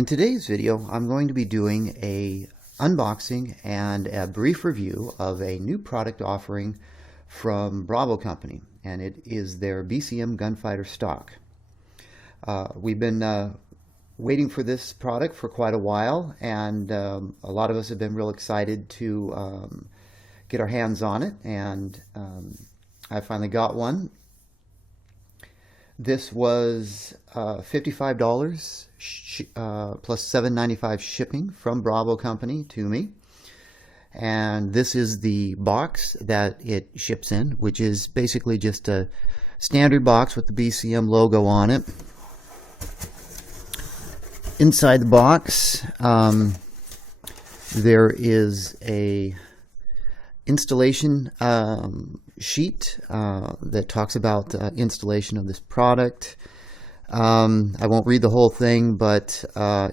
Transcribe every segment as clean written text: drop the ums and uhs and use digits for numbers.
In today's video, I'm going to be doing a unboxing and a brief review of a new product offering from Bravo Company, and it is their BCM Gunfighter Stock. We've been waiting for this product for quite a while, and a lot of us have been real excited to get our hands on it, and I finally got one. This was $55 plus $7.95 shipping from Bravo Company to me. And this is the box that it ships in, which is basically just a standard box with the BCM logo on it. Inside the box, there is a installation sheet that talks about installation of this product. I won't read the whole thing, but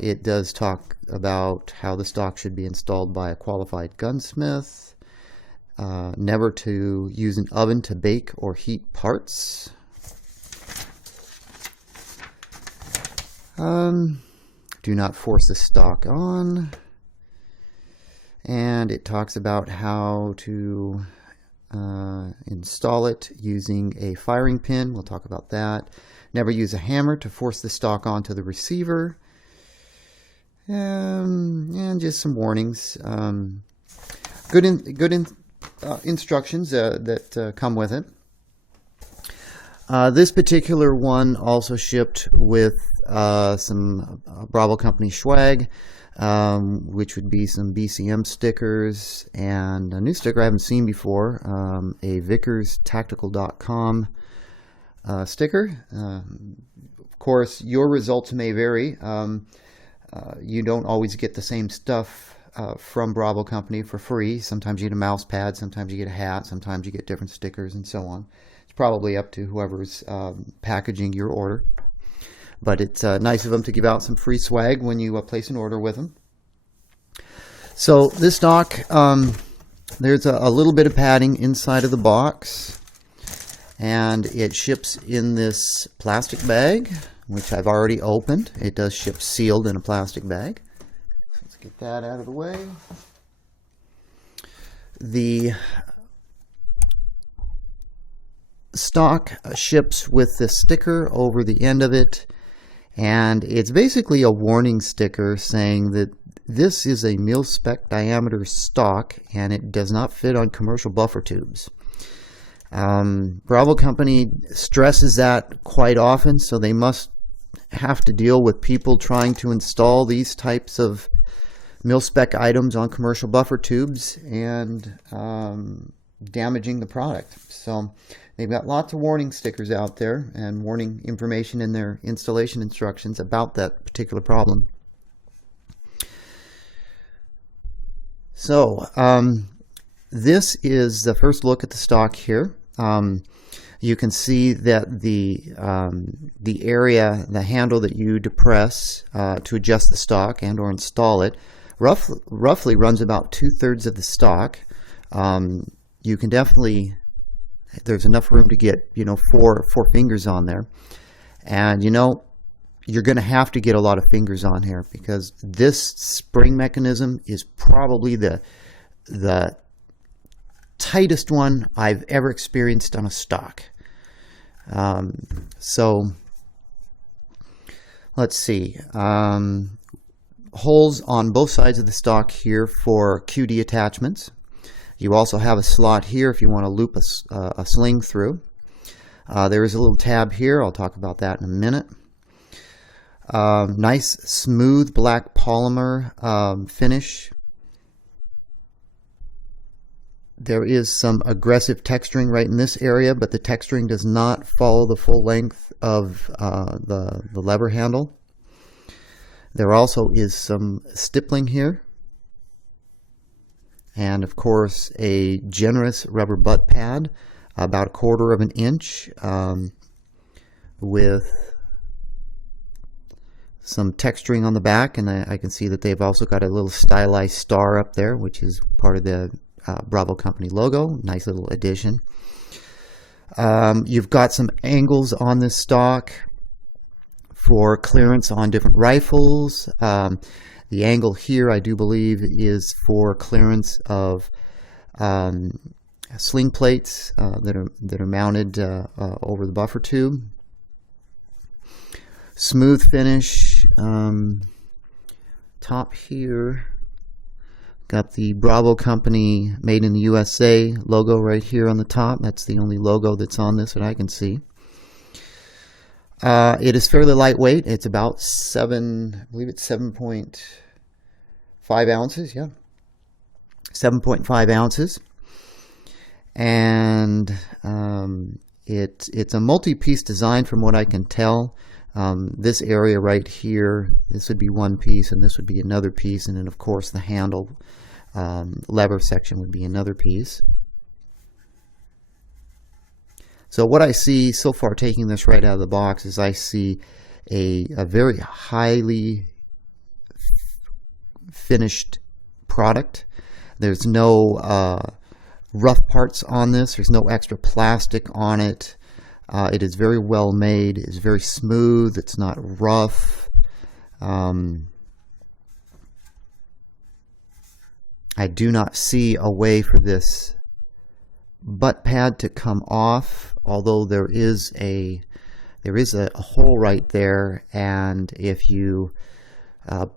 it does talk about how the stock should be installed by a qualified gunsmith, never to use an oven to bake or heat parts. Do not force the stock on. And it talks about how to install it using a firing pin. We'll talk about that. Never use a hammer to force the stock onto the receiver. And just some warnings. Good instructions that come with it. This particular one also shipped with some Bravo Company swag, which would be some BCM stickers and a new sticker I haven't seen before, a vickerstactical.com sticker. Of course, your results may vary. You don't always get the same stuff from Bravo Company for free. Sometimes you get a mouse pad, sometimes you get a hat, sometimes you get different stickers and so on. It's probably up to whoever's packaging your order. But it's nice of them to give out some free swag when you place an order with them. So this stock, there's a little bit of padding inside of the box, and it ships in this plastic bag, which I've already opened. It does ship sealed in a plastic bag. So let's get that out of the way. The stock ships with this sticker over the end of it, and it's basically a warning sticker saying that this is a mil-spec diameter stock and it does not fit on commercial buffer tubes. Bravo Company stresses that quite often, so they must have to deal with people trying to install these types of mil-spec items on commercial buffer tubes and damaging the product. So they've got lots of warning stickers out there and warning information in their installation instructions about that particular problem. So this is the first look at the stock here. You can see that the area, the handle that you depress to adjust the stock and or install it, roughly runs about 2/3 of the stock. You can definitely, there's enough room to get, four fingers on there. And, you're going to have to get a lot of fingers on here because this spring mechanism is probably the tightest one I've ever experienced on a stock. So let's see. Holes on both sides of the stock here for QD attachments. You also have a slot here if you want to loop a sling through. There is a little tab here. I'll talk about that in a minute. Nice smooth black polymer finish. There is some aggressive texturing right in this area, but the texturing does not follow the full length of the lever handle. There also is some stippling here. And of course a generous rubber butt pad, about 1/4 of an inch, with some texturing on the back, and I can see that they've also got a little stylized star up there, which is part of the Bravo Company logo. Nice little addition. You've got some angles on this stock for clearance on different rifles. The angle here, I do believe, is for clearance of sling plates that are mounted over the buffer tube. Smooth finish. Top here, got the Bravo Company Made in the USA logo right here on the top. That's the only logo that's on this that I can see. It is fairly lightweight. It's about I believe it's 7.5 ounces. Yeah, 7.5 ounces. And it's a multi-piece design from what I can tell. This area right here, this would be one piece, and this would be another piece, and then of course the handle lever section would be another piece. So what I see so far, taking this right out of the box, is I see a very highly finished product. There's no rough parts on this. There's no extra plastic on it. It is very well made. It's very smooth. It's not rough. I do not see a way for this butt pad to come off, although there is a hole right there, and if you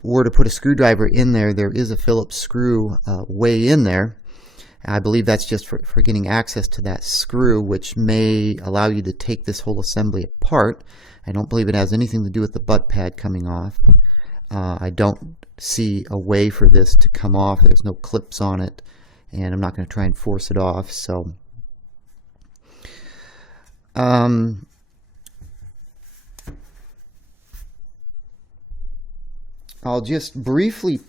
were to put a screwdriver in there, there is a Phillips screw way in there. I believe that's just for getting access to that screw, which may allow you to take this whole assembly apart. I don't believe it has anything to do with the butt pad coming off. I don't see a way for this to come off. There's no clips on it, and I'm not going to try and force it off. So I'll just briefly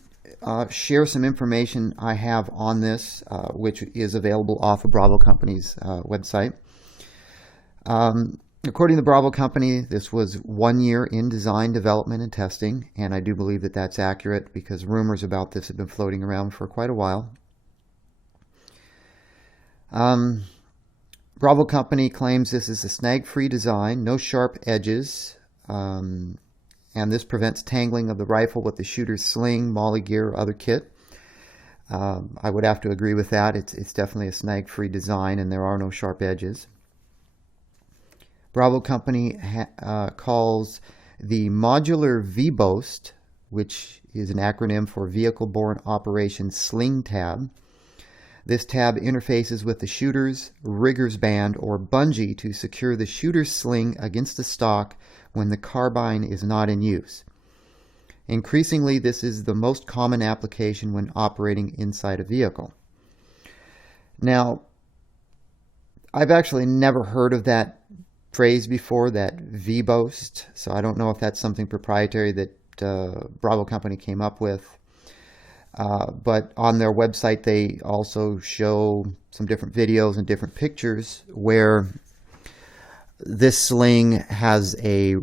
share some information I have on this, which is available off of Bravo Company's website. According to the Bravo Company, this was 1 year in design, development, and testing, and I do believe that that's accurate because rumors about this have been floating around for quite a while. Bravo Company claims this is a snag-free design, no sharp edges, and this prevents tangling of the rifle with the shooter's sling, molly gear, or other kit. I would have to agree with that. It's definitely a snag-free design, and there are no sharp edges. Bravo Company calls the modular Vost, which is an acronym for Vehicle Borne Operation Sling Tab. This tab interfaces with the shooter's rigger's band or bungee to secure the shooter's sling against the stock when the carbine is not in use. Increasingly, this is the most common application when operating inside a vehicle. Now, I've actually never heard of that phrase before, that Vost, so I don't know if that's something proprietary that Bravo Company came up with. But on their website, they also show some different videos and different pictures where this sling has a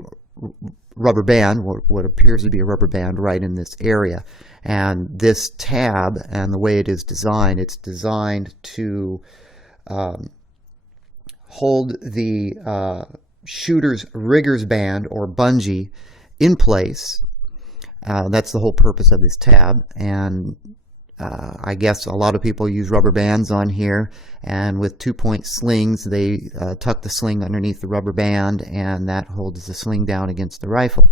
rubber band, what appears to be a rubber band right in this area. And this tab and the way it is designed, it's designed to hold the shooter's rigger's band or bungee in place. That's the whole purpose of this tab, and I guess a lot of people use rubber bands on here, and with 2-point slings they tuck the sling underneath the rubber band, and that holds the sling down against the rifle.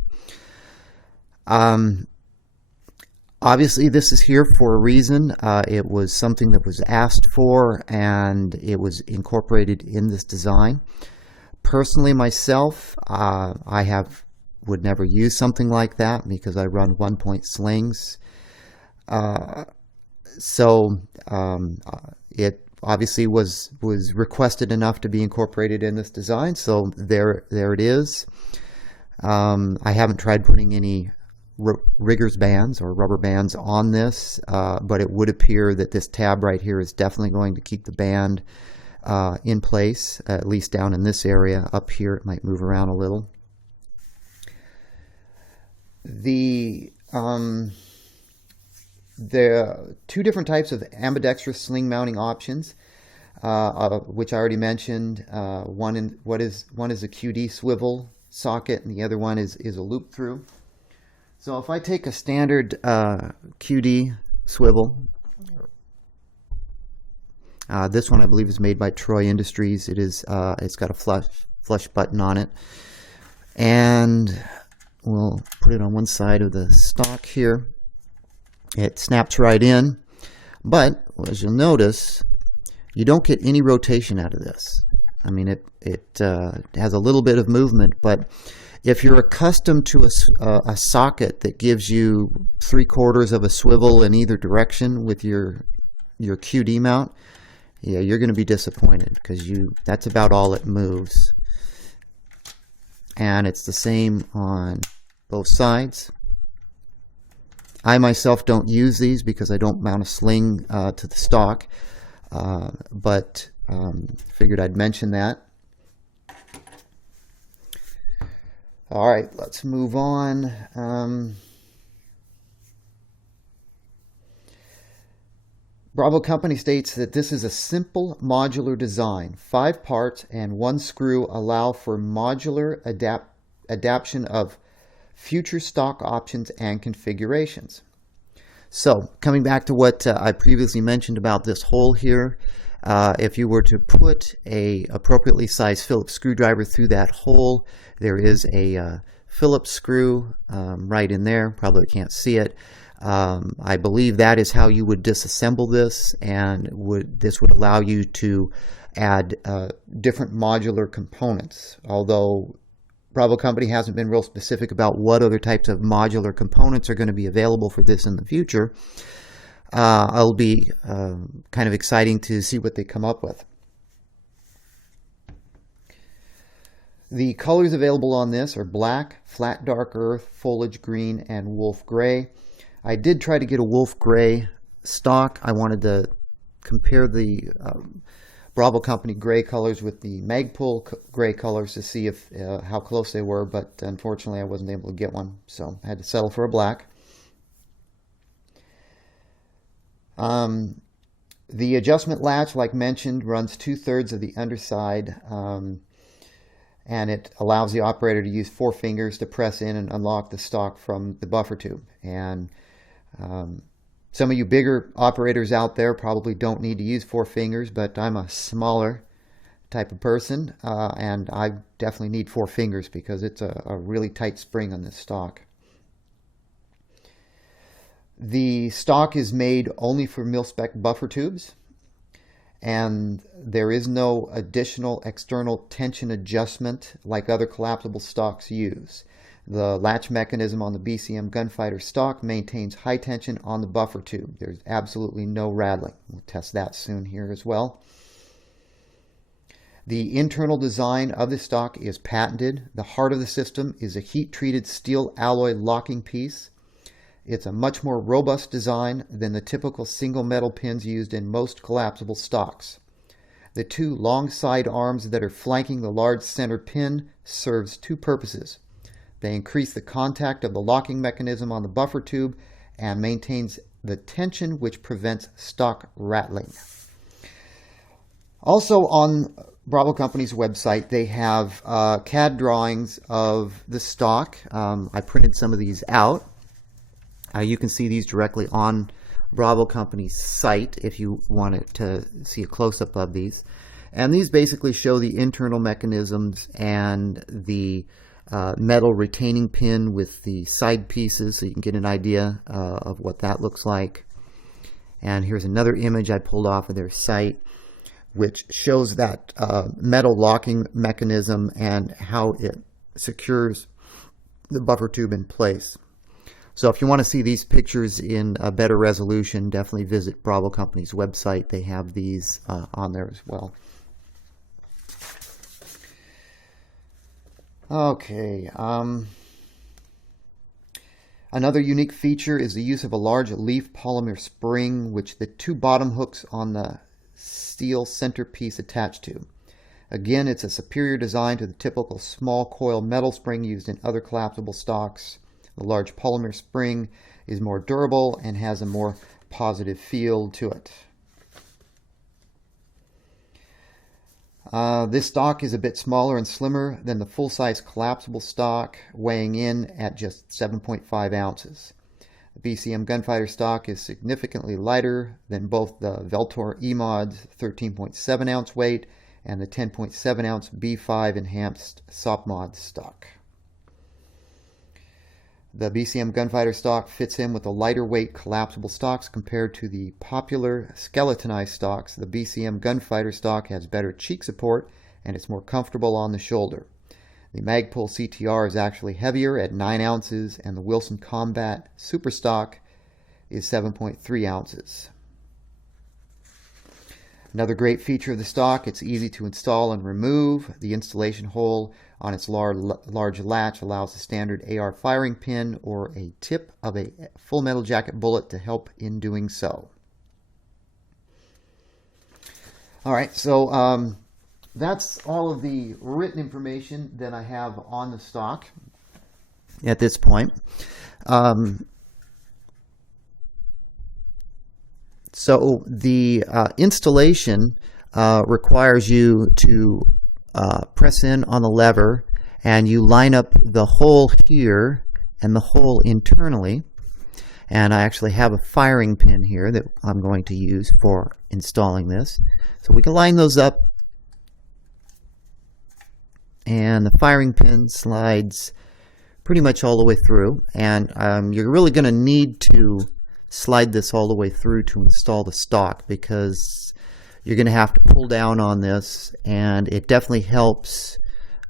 Obviously this is here for a reason. It was something that was asked for, and it was incorporated in this design. Personally myself, would never use something like that because I run 1-point slings. It obviously was requested enough to be incorporated in this design, so there it is. I haven't tried putting any rigger's bands or rubber bands on this, but it would appear that this tab right here is definitely going to keep the band in place, at least down in this area. Up here it might move around a little. There are two different types of ambidextrous sling mounting options, which I already mentioned. One is a QD swivel socket, and the other one is a loop through. So if I take a standard QD swivel, this one I believe is made by Troy Industries. It's got a flush button on it, and we'll put it on one side of the stock here. It snaps right in, but as you'll notice, you don't get any rotation out of this. I mean, it has a little bit of movement, but if you're accustomed to a socket that gives you 3/4 of a swivel in either direction with your QD mount, yeah, you're going to be disappointed, because that's about all it moves. And it's the same on both sides. I myself don't use these because I don't mount a sling to the stock, but figured I'd mention that. All right, let's move on. Bravo Company states that this is a simple modular design. 5 parts and 1 screw allow for modular adaptation of future stock options and configurations. So coming back to what I previously mentioned about this hole here, if you were to put a appropriately sized Phillips screwdriver through that hole, there is a Phillips screw right in there. Probably can't see it. I believe that is how you would disassemble this, and this would allow you to add different modular components. Although Bravo Company hasn't been real specific about what other types of modular components are going to be available for this in the future, it'll be kind of exciting to see what they come up with. The colors available on this are black, flat dark earth, foliage green, and wolf gray. I did try to get a wolf gray stock. I wanted to compare the Bravo Company gray colors with the Magpul gray colors to see if how close they were, but unfortunately I wasn't able to get one, so I had to settle for a black. The adjustment latch, like mentioned, runs 2/3 of the underside, and it allows the operator to use 4 fingers to press in and unlock the stock from the buffer tube. And some of you bigger operators out there probably don't need to use 4 fingers, but I'm a smaller type of person, and I definitely need 4 fingers because it's a really tight spring on this stock. The stock is made only for mil-spec buffer tubes, and there is no additional external tension adjustment like other collapsible stocks use. The latch mechanism on the BCM Gunfighter stock maintains high tension on the buffer tube. There's absolutely no rattling. We'll test that soon here as well. The internal design of the stock is patented. The heart of the system is a heat-treated steel alloy locking piece. It's a much more robust design than the typical single metal pins used in most collapsible stocks. The 2 long side arms that are flanking the large center pin serves 2 purposes. They increase the contact of the locking mechanism on the buffer tube and maintains the tension which prevents stock rattling. Also on Bravo Company's website, they have CAD drawings of the stock. I printed some of these out. You can see these directly on Bravo Company's site if you wanted to see a close-up of these. And these basically show the internal mechanisms and the metal retaining pin with the side pieces, so you can get an idea of what that looks like. And here's another image I pulled off of their site, which shows that metal locking mechanism and how it secures the buffer tube in place. So if you want to see these pictures in a better resolution, definitely visit Bravo Company's website. They have these on there as well. Okay, another unique feature is the use of a large leaf polymer spring, which the 2 bottom hooks on the steel centerpiece attach to. Again, it's a superior design to the typical small coil metal spring used in other collapsible stocks. The large polymer spring is more durable and has a more positive feel to it. This stock is a bit smaller and slimmer than the full-size collapsible stock, weighing in at just 7.5 ounces. The BCM Gunfighter Stock is significantly lighter than both the Veltor E-Mod's 13.7 ounce weight and the 10.7 ounce B5 enhanced SOPMOD stock. The BCM Gunfighter Stock fits in with the lighter weight collapsible stocks compared to the popular skeletonized stocks. The BCM Gunfighter Stock has better cheek support and it's more comfortable on the shoulder. The Magpul CTR is actually heavier at 9 ounces, and the Wilson Combat Super Stock is 7.3 ounces. Another great feature of the stock, it's easy to install and remove. The installation hole on its large latch allows a standard AR firing pin or a tip of a full metal jacket bullet to help in doing so. All right, so that's all of the written information that I have on the stock at this point. So the installation requires you to press in on the lever, and you line up the hole here and the hole internally. And I actually have a firing pin here that I'm going to use for installing this. So we can line those up, and the firing pin slides pretty much all the way through, and you're really going to need to slide this all the way through to install the stock, because you're going to have to pull down on this, and it definitely helps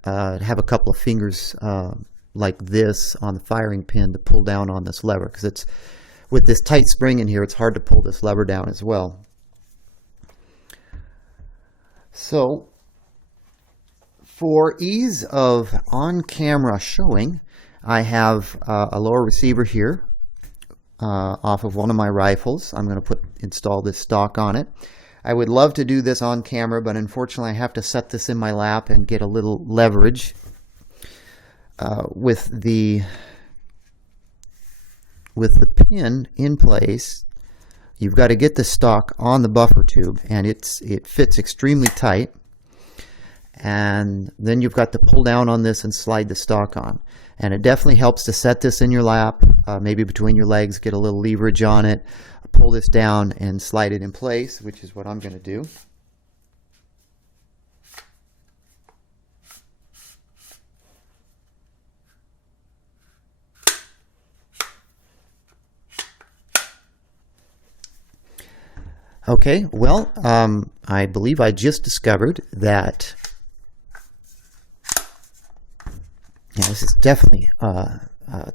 to have a couple of fingers like this on the firing pin to pull down on this lever, because it's with this tight spring in here, it's hard to pull this lever down as well. So for ease of on-camera showing, I have a lower receiver here off of one of my rifles. I'm going to install this stock on it. I would love to do this on camera, but unfortunately I have to set this in my lap and get a little leverage with the pin in place. You've got to get the stock on the buffer tube, and it fits extremely tight. And then you've got to pull down on this and slide the stock on. And it definitely helps to set this in your lap, maybe between your legs, get a little leverage on it, pull this down and slide it in place, which is what I'm going to do. Okay, well, I believe I just discovered that this is definitely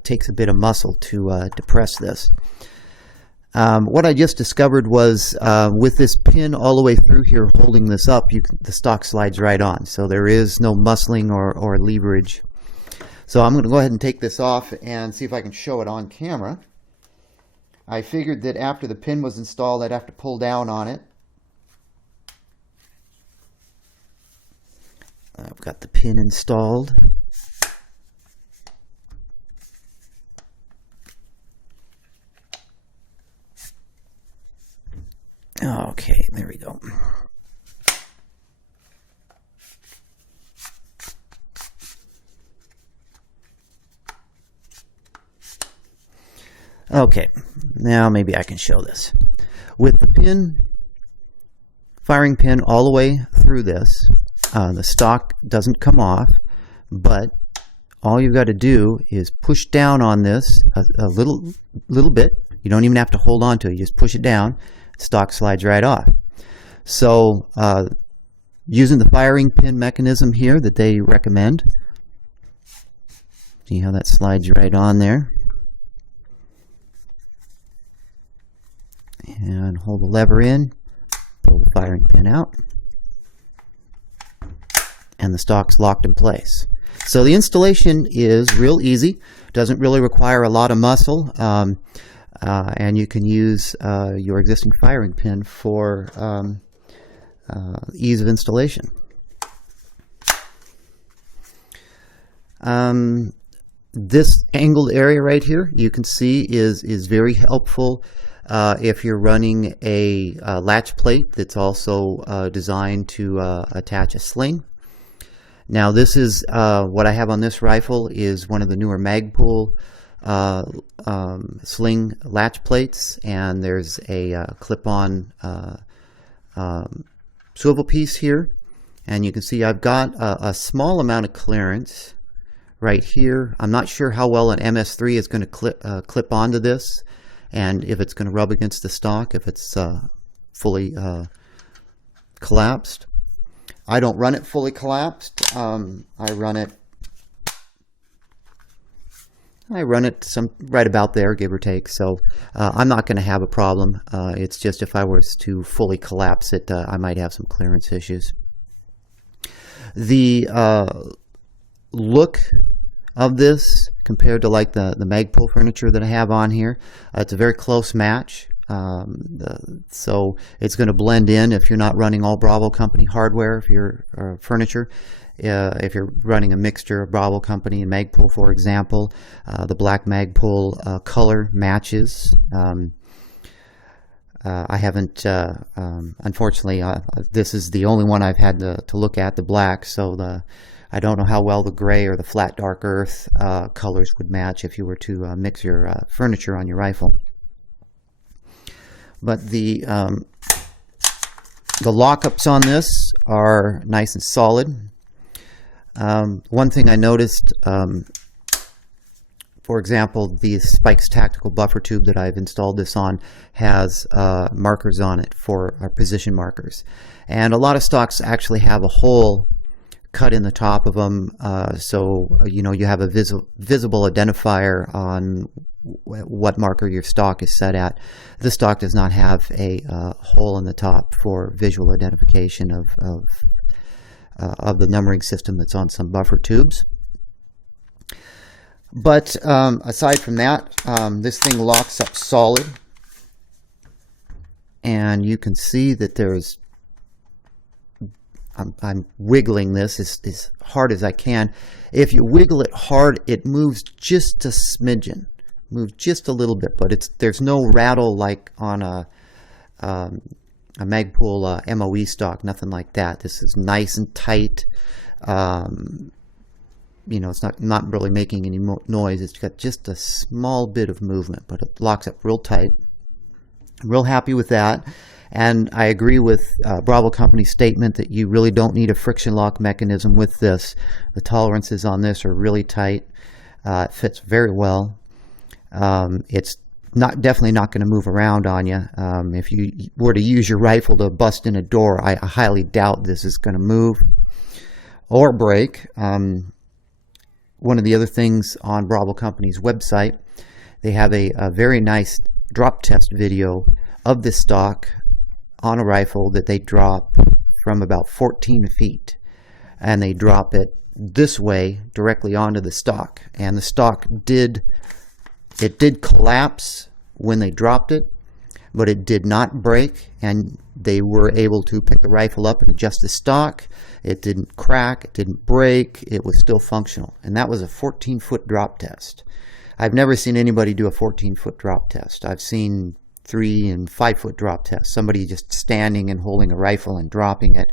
takes a bit of muscle to depress this. What I just discovered was with this pin all the way through here holding this up, the stock slides right on. So there is no muscling or leverage. So I'm going to go ahead and take this off and see if I can show it on camera. I figured that after the pin was installed, I'd have to pull down on it. I've got the pin installed. Okay, there we go. Okay, now maybe I can show this. With the firing pin all the way through this, the stock doesn't come off, but all you've got to do is push down on this a little bit. You don't even have to hold on to it. You just push it down. Stock slides right off. So using the firing pin mechanism here that they recommend, see how that slides right on there, and hold the lever in, pull the firing pin out, and the stock's locked in place. So the installation is real easy, doesn't really require a lot of muscle. And you can use your existing firing pin for ease of installation. This angled area right here, you can see is very helpful if you're running a latch plate that's also designed to attach a sling. Now this is what I have on this rifle is one of the newer Magpul sling latch plates, and there's a clip-on swivel piece here, and you can see I've got a small amount of clearance right here. I'm not sure how well an MS3 is going to clip onto this, and if it's going to rub against the stock if it's fully collapsed. I don't run it fully collapsed. I run it right about there, give or take. So I'm not going to have a problem. It's just if I was to fully collapse it, I might have some clearance issues. The look of this compared to like the Magpul furniture that I have on here, it's a very close match. So it's going to blend in if you're not running all Bravo Company hardware, if you're furniture. If you're running a mixture of Bravo Company and Magpul, for example, the black Magpul color matches. I haven't, unfortunately, this is the only one I've had to look at, the black, so I don't know how well the gray or the flat dark earth colors would match if you were to mix your furniture on your rifle. But the lockups on this are nice and solid. One thing I noticed, for example, the Spikes Tactical Buffer Tube that I've installed this on has markers on it for position markers. And a lot of stocks actually have a hole cut in the top of them, so you have a visible identifier on what marker your stock is set at. This stock does not have a hole in the top for visual identification of the numbering system that's on some buffer tubes. But aside from that, this thing locks up solid, and you can see that there's I'm wiggling this as hard as I can. If you wiggle it hard, it moves just a smidgen, moves just a little bit, but there's no rattle like on a Magpul MOE stock, nothing like that. This is nice and tight. It's not really making any noise. It's got just a small bit of movement, but it locks up real tight. I'm real happy with that. And I agree with Bravo Company's statement that you really don't need a friction lock mechanism with this. The tolerances on this are really tight. It fits very well. It's definitely not going to move around on you. If you were to use your rifle to bust in a door, I highly doubt this is going to move or break. One of the other things on Bravo Company's website, they have a very nice drop test video of this stock on a rifle that they drop from about 14 feet, and they drop it this way directly onto the stock, and the stock did collapse when they dropped it, but it did not break, and they were able to pick the rifle up and adjust the stock. It didn't crack, it didn't break, it was still functional, and that was a 14-foot drop test. I've never seen anybody do a 14-foot drop test. I've seen 3 and 5 foot drop tests, somebody just standing and holding a rifle and dropping it.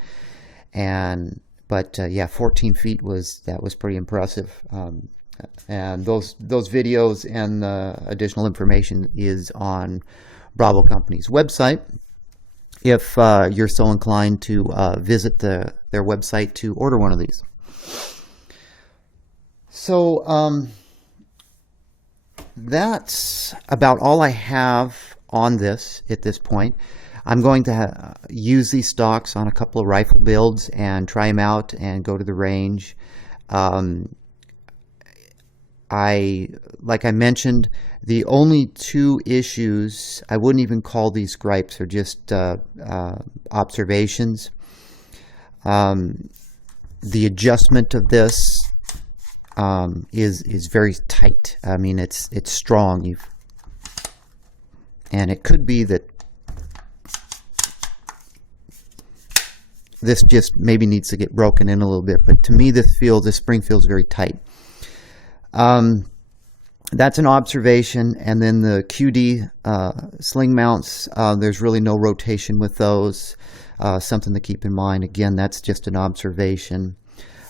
But 14 feet was pretty impressive. And those videos and additional information is on Bravo Company's website, if you're so inclined to visit their website to order one of these. So that's about all I have on this at this point. I'm going to use these stocks on a couple of rifle builds and try them out and go to the range. Like I mentioned, the only 2 issues, I wouldn't even call these gripes, are just observations. The adjustment of this is very tight. I mean, it's strong. And it could be that this just maybe needs to get broken in a little bit, but to me this spring feels very tight. That's an observation. And then the QD sling mounts, there's really no rotation with those. Something to keep in mind. Again, that's just an observation.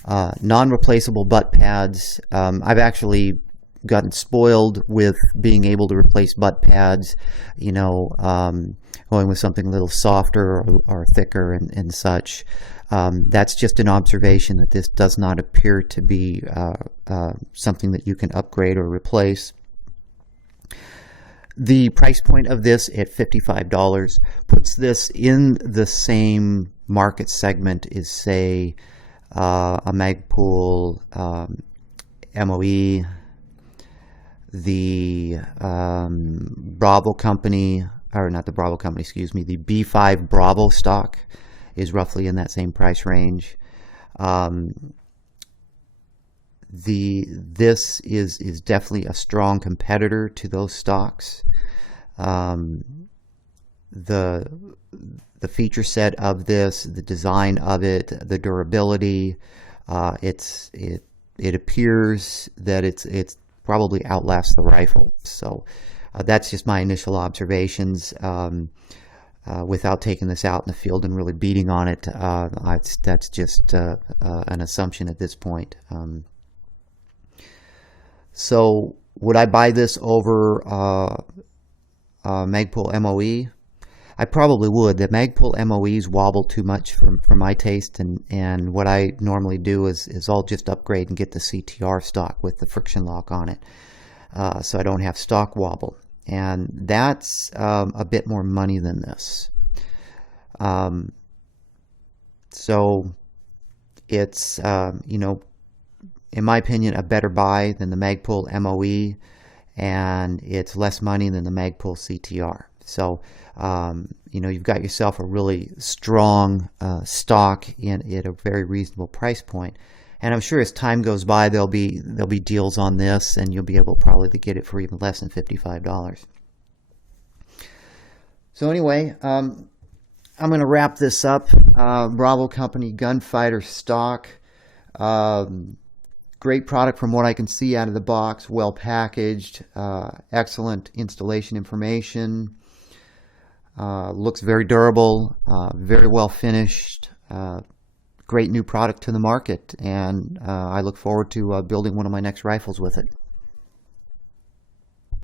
Non-replaceable butt pads. I've actually gotten spoiled with being able to replace butt pads, going with something a little softer or thicker and such. That's just an observation that this does not appear to be something that you can upgrade or replace. The price point of this at $55 puts this in the same market segment as, say, a Magpul MOE, the Bravo Company, or not the Bravo Company, excuse me, the B5 Bravo stock is roughly in that same price range. This is definitely a strong competitor to those stocks. The feature set of this, the design of it, the durability, it appears that it's probably outlasts the rifle. So that's just my initial observations. Without taking this out in the field and really beating on it, that's just an assumption at this point. So would I buy this over Magpul MOE? I probably would. The Magpul MOEs wobble too much for my taste, and what I normally do is I'll just upgrade and get the CTR stock with the friction lock on it, so I don't have stock wobble. And that's a bit more money than this. So it's, in my opinion, a better buy than the Magpul MOE, and it's less money than the Magpul CTR. So, you've got yourself a really strong stock at a very reasonable price point. And I'm sure as time goes by, there'll be deals on this, and you'll be able probably to get it for even less than $55. So anyway, I'm going to wrap this up. Bravo Company Gunfighter Stock. Great product from what I can see out of the box. Well packaged. Excellent installation information. Looks very durable. Very well finished. Great new product to the market, and I look forward to building one of my next rifles with it.